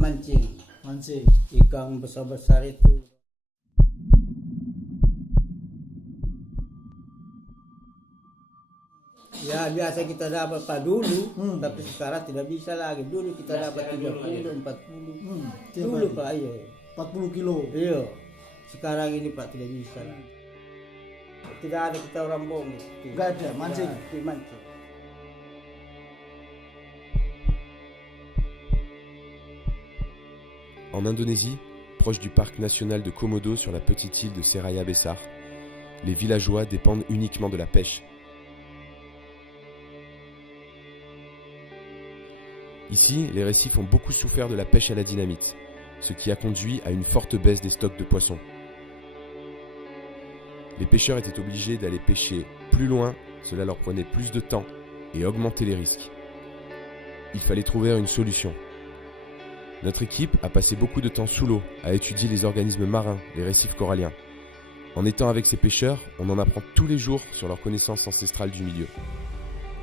mancing. Mancing. Ikan besar-besar itu. Ya biasa kita dapat Pak dulu, tapi sekarang tidak bisa lagi. Dulu kita dapat 30, 40. Dulu Pak, iya. 40 kilo. Iya. Sekarang ini Pak tidak bisa lagi. Tidak ada kita orang bohong. Enggak ada mancing. Tidak mancing. En Indonésie, proche du parc national de Komodo sur la petite île de Seraya Besar, les villageois dépendent uniquement de la pêche. Ici, les récifs ont beaucoup souffert de la pêche à la dynamite, ce qui a conduit à une forte baisse des stocks de poissons. Les pêcheurs étaient obligés d'aller pêcher plus loin, cela leur prenait plus de temps et augmentait les risques. Il fallait trouver une solution. Notre équipe a passé beaucoup de temps sous l'eau à étudier les organismes marins, les récifs coralliens. En étant avec ces pêcheurs, on en apprend tous les jours sur leur connaissance ancestrale du milieu.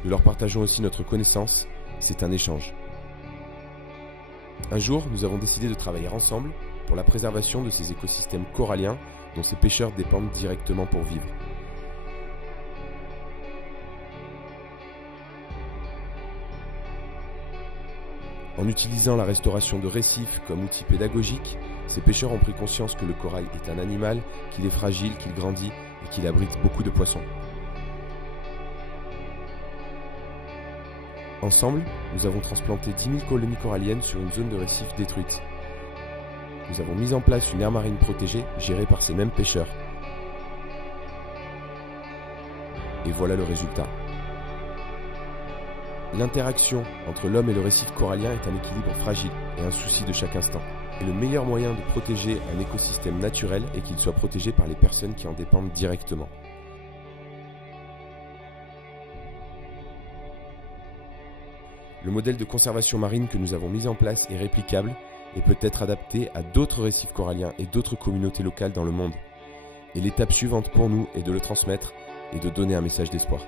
Nous leur partageons aussi notre connaissance, c'est un échange. Un jour, nous avons décidé de travailler ensemble pour la préservation de ces écosystèmes coralliens dont ces pêcheurs dépendent directement pour vivre. En utilisant la restauration de récifs comme outil pédagogique, ces pêcheurs ont pris conscience que le corail est un animal, qu'il est fragile, qu'il grandit et qu'il abrite beaucoup de poissons. Ensemble, nous avons transplanté 10 000 colonies coralliennes sur une zone de récif détruite. Nous avons mis en place une aire marine protégée gérée par ces mêmes pêcheurs. Et voilà le résultat. L'interaction entre l'homme et le récif corallien est un équilibre fragile et un souci de chaque instant. Et le meilleur moyen de protéger un écosystème naturel est qu'il soit protégé par les personnes qui en dépendent directement. Le modèle de conservation marine que nous avons mis en place est réplicable et peut être adapté à d'autres récifs coralliens et d'autres communautés locales dans le monde. Et l'étape suivante pour nous est de le transmettre et de donner un message d'espoir.